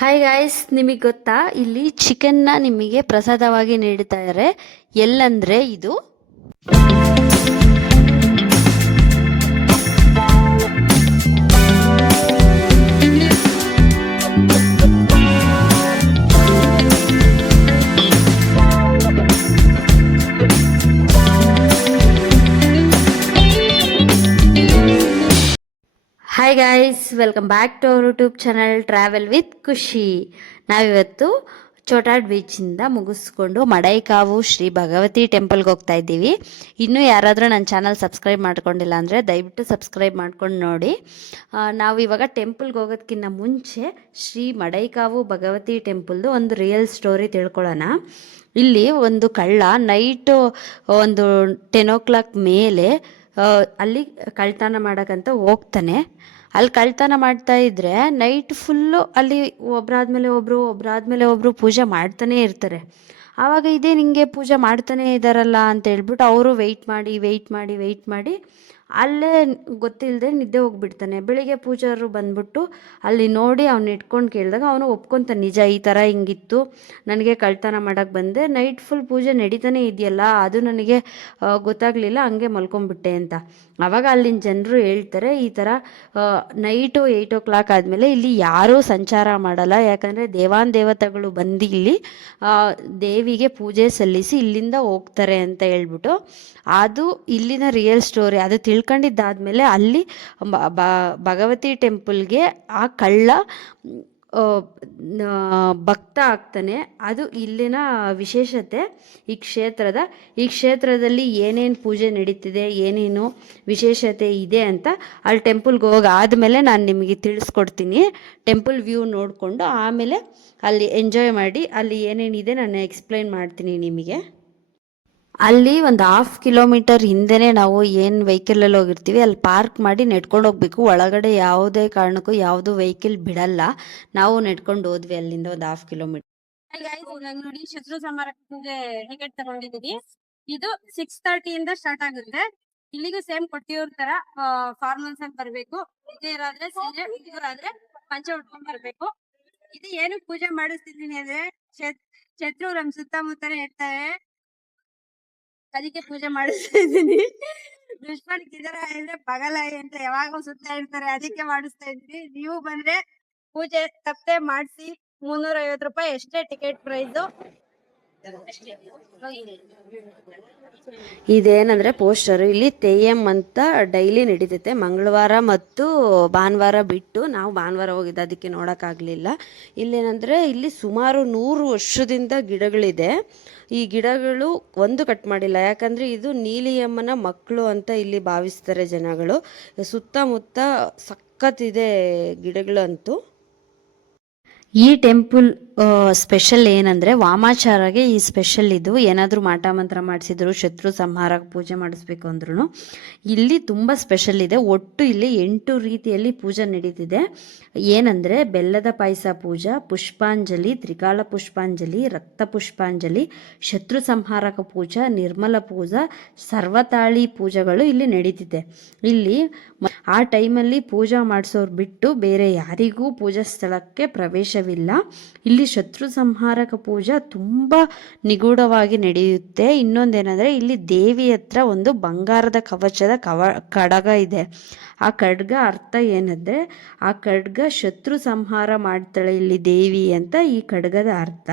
Hi guys, ನಿಮಗೆ ಗೊತ್ತಾ ಇಲ್ಲಿ ಚಿಕನ್ನ ನಿಮಗೆ ಪ್ರಸಾದವಾಗಿ ನೀಡ್ತಾರೆ. ಎಲ್ಲಂದ್ರೆ ಇದು hi guys, welcome back to our YouTube channel travel with Khushi. ನಾವಿವತ್ತು ಚೋಟಾಡ್ ಬೀಚಿಂದ ಮುಗಿಸ್ಕೊಂಡು ಮಡೈಕಾವು ಶ್ರೀ ಭಗವತಿ ಟೆಂಪಲ್ಗೆ ಹೋಗ್ತಾ ಇದ್ದೀವಿ. ಇನ್ನೂ ಯಾರಾದರೂ ನನ್ನ ಚಾನಲ್ ಸಬ್ಸ್ಕ್ರೈಬ್ ಮಾಡ್ಕೊಂಡಿಲ್ಲ ಅಂದರೆ ದಯವಿಟ್ಟು ಸಬ್ಸ್ಕ್ರೈಬ್ ಮಾಡ್ಕೊಂಡು ನೋಡಿ. ನಾವು ಇವಾಗ ಟೆಂಪಲ್ಗೆ ಹೋಗೋದಕ್ಕಿಂತ ಮುಂಚೆ ಶ್ರೀ ಮಡೈಕಾವು ಭಗವತಿ ಟೆಂಪಲ್ದು ಒಂದು ರಿಯಲ್ ಸ್ಟೋರಿ ತಿಳ್ಕೊಳ್ಳೋಣ. ಇಲ್ಲಿ ಒಂದು ಕಳ್ಳ ನೈಟು ಒಂದು 10 o'clock ಮೇಲೆ ಅಲ್ಲಿ ಕಳ್ತನ ಮಾಡೋಕ್ಕಂತ ಹೋಗ್ತಾನೆ. ಅಲ್ಲಿ ಕಳ್ತನ ಮಾಡ್ತಾ ಇದ್ರೆ ನೈಟ್ ಫುಲ್ಲು ಅಲ್ಲಿ ಒಬ್ಬರಾದ್ಮೇಲೆ ಒಬ್ಬರು ಪೂಜೆ ಮಾಡ್ತಾನೇ ಇರ್ತಾರೆ. ಆವಾಗ ಇದೇನು ಹಿಂಗೆ ಪೂಜೆ ಮಾಡ್ತಾನೇ ಇದ್ದಾರಲ್ಲ ಅಂತ ಹೇಳ್ಬಿಟ್ಟು ಅವರು ವೆಯ್ಟ್ ಮಾಡಿ ಅಲ್ಲೇ ಗೊತ್ತಿಲ್ಲದೆ ನಿದ್ದೆ ಹೋಗ್ಬಿಡ್ತಾನೆ. ಬೆಳಿಗ್ಗೆ ಪೂಜಾರರು ಬಂದ್ಬಿಟ್ಟು ಅಲ್ಲಿ ನೋಡಿ ಅವ್ನು ಇಟ್ಕೊಂಡು ಕೇಳಿದಾಗ ಅವನು ಒಪ್ಕೊತಾನೆ, ನಿಜ ಈ ಥರ ಹಿಂಗಿತ್ತು, ನನಗೆ ಕಳ್ತನ ಮಾಡೋಕ್ಕೆ ಬಂದೆ, ನೈಟ್ ಫುಲ್ ಪೂಜೆ ನಡೀತಾನೆ ಇದೆಯಲ್ಲ, ಅದು ನನಗೆ ಗೊತ್ತಾಗಲಿಲ್ಲ, ಹಂಗೆ ಮಲ್ಕೊಂಡ್ಬಿಟ್ಟೆ ಅಂತ. ಆವಾಗ ಅಲ್ಲಿನ ಜನರು ಹೇಳ್ತಾರೆ, ಈ ಥರ ನೈಟು 8 o'clock ಆದಮೇಲೆ ಇಲ್ಲಿ ಯಾರೂ ಸಂಚಾರ ಮಾಡಲ್ಲ, ಯಾಕಂದರೆ ದೇವತೆಗಳು ಬಂದು ಇಲ್ಲಿ ದೇವಿಗೆ ಪೂಜೆ ಸಲ್ಲಿಸಿ ಇಲ್ಲಿಂದ ಹೋಗ್ತಾರೆ ಅಂತ ಹೇಳ್ಬಿಟ್ಟು. ಅದು ಇಲ್ಲಿನ ರಿಯಲ್ ಸ್ಟೋರಿ. ಅದು ತಿಳ್ಕೊಂಡಿದ್ದಾದಮೇಲೆ ಅಲ್ಲಿ ಭಗವತಿ ಟೆಂಪಲ್ಗೆ ಆ ಕಳ್ಳ ಭಕ್ತ ಆಗ್ತಾನೆ. ಅದು ಇಲ್ಲಿನ ವಿಶೇಷತೆ. ಈ ಕ್ಷೇತ್ರದಲ್ಲಿ ಏನೇನು ಪೂಜೆ ನಡೀತಿದೆ, ಏನೇನು ವಿಶೇಷತೆ ಇದೆ ಅಂತ ಅಲ್ಲಿ ಟೆಂಪಲ್ಗೆ ಹೋಗಾದ್ಮೇಲೆ ನಾನು ನಿಮಗೆ ತಿಳಿಸ್ಕೊಡ್ತೀನಿ. ಟೆಂಪಲ್ ವ್ಯೂ ನೋಡಿಕೊಂಡು ಆಮೇಲೆ ಅಲ್ಲಿ ಎಂಜಾಯ್ ಮಾಡಿ ಅಲ್ಲಿ ಏನೇನಿದೆ ನಾನು ಎಕ್ಸ್ಪ್ಲೈನ್ ಮಾಡ್ತೀನಿ ನಿಮಗೆ. ಅಲ್ಲಿ ಒಂದು 1/2 kilometer ಹಿಂದೆನೇ ನಾವು ಏನು ವೆಹಿಕಲಲ್ಲಿ ಹೋಗಿರ್ತೀವಿ ಅಲ್ಲಿ ಪಾರ್ಕ್ ಮಾಡಿ ನೆಡ್ಕೊಂಡು ಹೋಗ್ಬೇಕು. ಒಳಗಡೆ ಯಾವುದೇ ಕಾರಣಕ್ಕೂ ಯಾವುದು ವೆಹಿಕಲ್ ಬಿಡಲ್ಲ. ನಾವು ನೆಡ್ಕೊಂಡು ಹೋದ್ವಿ ಅಲ್ಲಿಂದ ಒಂದು 1/2 kilometer. ನೋಡಿ, ಶತ್ರು ಸಂಹಾರಕ್ಕೆ ಟಿಕೆಟ್ ತಗೊಂಡಿದ್ದೀವಿ. ಇದು 6:30 ಇಂದ ಸ್ಟಾರ್ಟ್ ಆಗುತ್ತೆ. ಇಲ್ಲಿಗೂ ಸೇಮ್ ಕೊಟ್ಟಿರೋರ್ ತರ ಫಾರ್ಮಲ್ಸ್ ಅಲ್ಲಿ ಬರ್ಬೇಕು. ಇದೇರಾದ್ರೆ ಸೀರೆ, ಇದಾದ್ರೆ ಪಂಚೆ ಉಟ್ಕೊಂಡ್ ಬರ್ಬೇಕು. ಇದು ಏನು ಪೂಜೆ ಮಾಡಿಸ್ತಿದ್ದೀನಿ ಅಂದ್ರೆ ಶತ್ರು ನಮ್ ಸುತ್ತಮುತ್ತನೇ ಇರ್ತಾರೆ, ಅದಕ್ಕೆ ಪೂಜೆ ಮಾಡಿಸ್ತಾ ಇದ್ದೀನಿ. ದುಶ್ಮನ್ ಕಿದರ ಅಂದ್ರೆ ಬಗಲಾಯಿ ಅಂತ ಯಾವಾಗ ಸುತ್ತ ಇರ್ತಾರೆ, ಅದಕ್ಕೆ ಮಾಡಿಸ್ತಾ ಇದ್ದೀನಿ. ನೀವು ಬಂದ್ರೆ ಪೂಜೆ ತಪ್ಪದೆ ಮಾಡಿಸಿ. 350 ರೂಪಾಯಿ ಎಷ್ಟೇ ಟಿಕೆಟ್ ಪ್ರೈಸು. ಇದೇನಂದ್ರೆ ಪೋಸ್ಟರ್. ಇಲ್ಲಿ ತೆಯ್ಯಂ ಅಂತ ಡೈಲಿ ನಡೀತೈತೆ. ಮಂಗಳವಾರ ಮತ್ತು ಭಾನುವಾರ ಬಿಟ್ಟು, ನಾವು ಭಾನುವಾರ ಹೋಗಿದ್ದು ಅದಕ್ಕೆ ನೋಡೋಕ್ಕಾಗಲಿಲ್ಲ. ಇಲ್ಲೇನಂದರೆ ಇಲ್ಲಿ ಸುಮಾರು 100 ವರ್ಷದಿಂದ ಗಿಡಗಳಿದೆ. ಈ ಗಿಡಗಳು ಒಂದು ಕಟ್ ಮಾಡಿಲ್ಲ, ಯಾಕಂದರೆ ಇದು ನೀಲಿಯಮ್ಮನ ಮಕ್ಕಳು ಅಂತ ಇಲ್ಲಿ ಭಾವಿಸ್ತಾರೆ ಜನಗಳು. ಸುತ್ತಮುತ್ತ ಸಖತ್ತಿದೆ ಗಿಡಗಳು ಅಂತೂ. ಈ ಟೆಂಪಲ್ ಸ್ಪೆಷಲ್ ಏನಂದರೆ ವಾಮಾಚಾರಗೆ ಈ ಸ್ಪೆಷಲ್. ಇದು ಏನಾದರೂ ಮಾಟ ಮಂತ್ರ ಮಾಡಿಸಿದ್ರು, ಶತ್ರು ಸಂಹಾರ ಪೂಜೆ ಮಾಡಿಸ್ಬೇಕು ಅಂದ್ರೂ ಇಲ್ಲಿ ತುಂಬ ಸ್ಪೆಷಲ್ ಇದೆ. ಒಟ್ಟು ಇಲ್ಲಿ 8 ರೀತಿಯಲ್ಲಿ ಪೂಜೆ ನಡೀತಿದೆ. ಏನಂದರೆ ಬೆಲ್ಲದ ಪಾಯಸ ಪೂಜಾ, ಪುಷ್ಪಾಂಜಲಿ, ತ್ರಿಕಾಲ ಪುಷ್ಪಾಂಜಲಿ, ರಕ್ತ ಪುಷ್ಪಾಂಜಲಿ, ಶತ್ರು ಸಂಹಾರಕ ಪೂಜಾ, ನಿರ್ಮಲ ಪೂಜಾ, ಸರ್ವತಾಳಿ ಪೂಜೆಗಳು ಇಲ್ಲಿ ನಡೀತಿದೆ. ಇಲ್ಲಿ ಆ ಟೈಮಲ್ಲಿ ಪೂಜಾ ಮಾಡಿಸೋರು ಬಿಟ್ಟು ಬೇರೆ ಯಾರಿಗೂ ಪೂಜಾ ಸ್ಥಳಕ್ಕೆ ಪ್ರವೇಶವಿಲ್ಲ. ಇಲ್ಲಿ ಶತ್ರು ಸಂಹಾರಕ ಪೂಜಾ ತುಂಬ ನಿಗೂಢವಾಗಿ ನಡೆಯುತ್ತೆ. ಇನ್ನೊಂದೇನೆಂದರೆ ಇಲ್ಲಿ ದೇವಿ ಹತ್ರ ಒಂದು ಬಂಗಾರದ ಕವಚದ ಖಡ್ಗ ಇದೆ. ಆ ಖಡ್ಗ ಅರ್ಥ ಏನಂದರೆ ಆ ಖಡ್ಗ ಶತ್ರು ಸಂಹಾರ ಮಾಡ್ತಾಳೆ ಇಲ್ಲಿ ದೇವಿ ಅಂತ ಈ ಖಡ್ಗದ ಅರ್ಥ.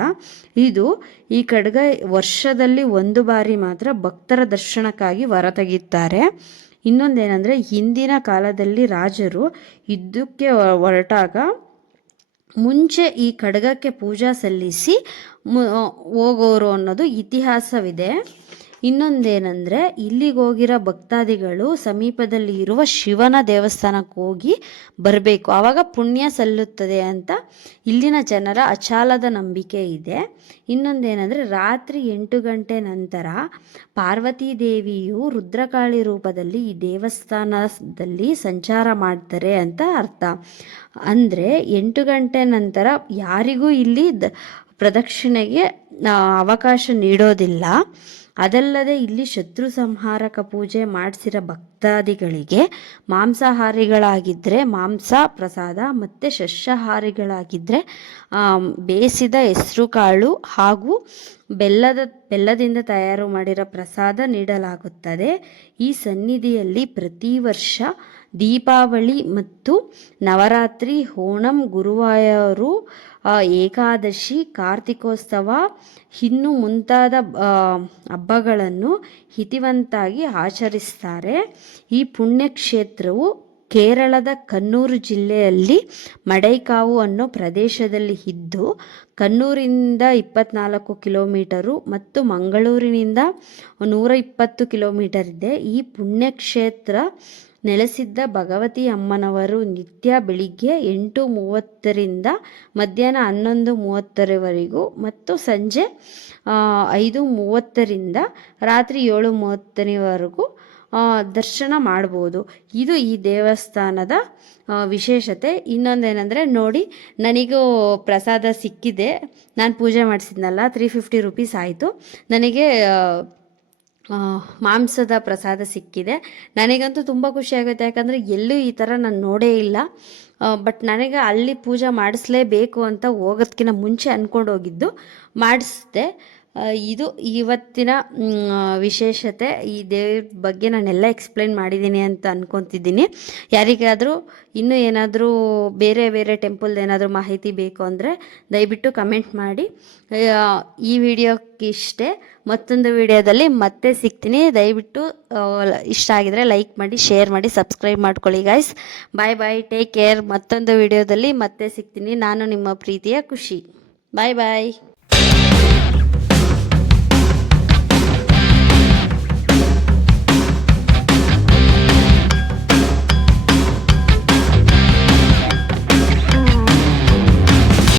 ಈ ಖಡ್ಗ ವರ್ಷದಲ್ಲಿ 1 ಬಾರಿ ಮಾತ್ರ ಭಕ್ತರ ದರ್ಶನಕ್ಕಾಗಿ ಹೊರತೆಗೆಯುತ್ತಾರೆ. ಇನ್ನೊಂದೇನೆಂದರೆ ಹಿಂದಿನ ಕಾಲದಲ್ಲಿ ರಾಜರು ಯುದ್ಧಕ್ಕೆ ಹೊರಟಾಗ ಮುಂಚೆ ಈ ಖಡ್ಗಕ್ಕೆ ಪೂಜಾ ಸಲ್ಲಿಸಿ ಹೋಗೋರು ಅನ್ನೋದು ಇತಿಹಾಸವಿದೆ. ಇನ್ನೊಂದೇನೆಂದರೆ ಇಲ್ಲಿಗೆ ಹೋಗಿರೋ ಭಕ್ತಾದಿಗಳು ಸಮೀಪದಲ್ಲಿ ಇರುವ ಶಿವನ ದೇವಸ್ಥಾನಕ್ಕೆ ಹೋಗಿ ಬರಬೇಕು, ಆವಾಗ ಪುಣ್ಯ ಸಲ್ಲುತ್ತದೆ ಅಂತ ಇಲ್ಲಿನ ಜನರ ಅಚಾಲದ ನಂಬಿಕೆ ಇದೆ. ಇನ್ನೊಂದೇನೆಂದರೆ ರಾತ್ರಿ 8 ಗಂಟೆ ನಂತರ ಪಾರ್ವತೀ ದೇವಿಯು ರುದ್ರಕಾಳಿ ರೂಪದಲ್ಲಿ ಈ ದೇವಸ್ಥಾನದಲ್ಲಿ ಸಂಚಾರ ಮಾಡ್ತಾರೆ ಅಂತ ಅರ್ಥ. ಅಂದರೆ 8 ಗಂಟೆ ನಂತರ ಯಾರಿಗೂ ಇಲ್ಲಿ ಪ್ರದಕ್ಷಿಣೆಗೆ ಅವಕಾಶ ನೀಡೋದಿಲ್ಲ. ಅದಲ್ಲದೆ ಇಲ್ಲಿ ಶತ್ರು ಸಂಹಾರಕ ಪೂಜೆ ಮಾಡಿಸಿರೋ ಭಕ್ತಾದಿಗಳಿಗೆ ಮಾಂಸಾಹಾರಿಗಳಾಗಿದ್ದರೆ ಮಾಂಸ ಪ್ರಸಾದ ಮತ್ತು ಸಸ್ಯಾಹಾರಿಗಳಾಗಿದ್ದರೆ ಬೇಯಿಸಿದ ಹೆಸರುಕಾಳು ಹಾಗೂ ಬೆಲ್ಲದಿಂದ ತಯಾರು ಮಾಡಿರೋ ಪ್ರಸಾದ ನೀಡಲಾಗುತ್ತದೆ. ಈ ಸನ್ನಿಧಿಯಲ್ಲಿ ಪ್ರತಿ ವರ್ಷ ದೀಪಾವಳಿ ಮತ್ತು ನವರಾತ್ರಿ, ಓಣಂ, ಗುರುವಾಯೂರು ಏಕಾದಶಿ, ಕಾರ್ತಿಕೋತ್ಸವ ಇನ್ನು ಮುಂತಾದ ಹಬ್ಬಗಳನ್ನು ಹಿತವಂತಾಗಿ ಆಚರಿಸ್ತಾರೆ. ಈ ಪುಣ್ಯಕ್ಷೇತ್ರವು ಕೇರಳದ ಕಣ್ಣೂರು ಜಿಲ್ಲೆಯಲ್ಲಿ ಮಡೈಕಾವು ಅನ್ನೋ ಪ್ರದೇಶದಲ್ಲಿ ಇದ್ದು ಕಣ್ಣೂರಿಂದ 24 ಕಿಲೋಮೀಟರು ಮತ್ತು ಮಂಗಳೂರಿನಿಂದ 120 ಕಿಲೋಮೀಟರ್ ಇದೆ. ಈ ಪುಣ್ಯಕ್ಷೇತ್ರ ನೆಲೆಸಿದ್ದ ಭಗವತಿ ಅಮ್ಮನವರು ನಿತ್ಯ ಬೆಳಿಗ್ಗೆ 8:30ರಿಂದ ಮಧ್ಯಾಹ್ನ 11:30ವರೆಗೂ ಮತ್ತು ಸಂಜೆ 5:30ರಿಂದ ರಾತ್ರಿ 7:30ವರೆಗೂ ದರ್ಶನ ಮಾಡ್ಬೋದು. ಇದು ಈ ದೇವಸ್ಥಾನದ ವಿಶೇಷತೆ. ಇನ್ನೊಂದೇನೆಂದರೆ ನೋಡಿ, ನನಗೂ ಪ್ರಸಾದ ಸಿಕ್ಕಿದೆ. ನಾನು ಪೂಜೆ ಮಾಡಿಸಿದ್ನಲ್ಲ, 350 ರುಪೀಸ್ ಆಯಿತು. ನನಗೆ ಮಾಂಸದ ಪ್ರಸಾದ ಸಿಕ್ಕಿದೆ. ನನಗಂತೂ ತುಂಬ ಖುಷಿ ಆಗುತ್ತೆ, ಯಾಕಂದರೆ ಎಲ್ಲೂ ಈ ಥರ ನಾನು ನೋಡೇ ಇಲ್ಲ. ಬಟ್ ನನಗೆ ಅಲ್ಲಿ ಪೂಜೆ ಮಾಡಿಸ್ಲೇಬೇಕು ಅಂತ ಹೋಗೋದಕ್ಕಿಂತ ಮುಂಚೆ ಅಂದ್ಕೊಂಡು ಹೋಗಿದ್ದು, ಮಾಡಿಸ್ದೆ. ಇದು ಇವತ್ತಿನ ವಿಶೇಷತೆ. ಈ ದೇವ್ರ ಬಗ್ಗೆ ನಾನೆಲ್ಲ ಎಕ್ಸ್ಪ್ಲೈನ್ ಮಾಡಿದ್ದೀನಿ ಅಂತ ಅಂದ್ಕೊತಿದ್ದೀನಿ. ಯಾರಿಗಾದರೂ ಇನ್ನೂ ಏನಾದರೂ ಬೇರೆ ಬೇರೆ ಟೆಂಪಲ್ದು ಏನಾದರೂ ಮಾಹಿತಿ ಬೇಕು ಅಂದರೆ ದಯವಿಟ್ಟು ಕಮೆಂಟ್ ಮಾಡಿ. ಈ ವಿಡಿಯೋಕ್ಕೆ ಇಷ್ಟೇ. ಮತ್ತೊಂದು ವಿಡಿಯೋದಲ್ಲಿ ಮತ್ತೆ ಸಿಗ್ತೀನಿ. ದಯವಿಟ್ಟು ಇಷ್ಟ ಆಗಿದರೆ ಲೈಕ್ ಮಾಡಿ, ಶೇರ್ ಮಾಡಿ, ಸಬ್ಸ್ಕ್ರೈಬ್ ಮಾಡ್ಕೊಳ್ಳಿ ಗೈಸ್. ಬಾಯ್ ಬಾಯ್, ಟೇಕ್ ಕೇರ್. ಮತ್ತೊಂದು ವಿಡಿಯೋದಲ್ಲಿ ಮತ್ತೆ ಸಿಗ್ತೀನಿ. ನಾನು ನಿಮ್ಮ ಪ್ರೀತಿಯ ಖುಷಿ. ಬಾಯ್ ಬಾಯ್.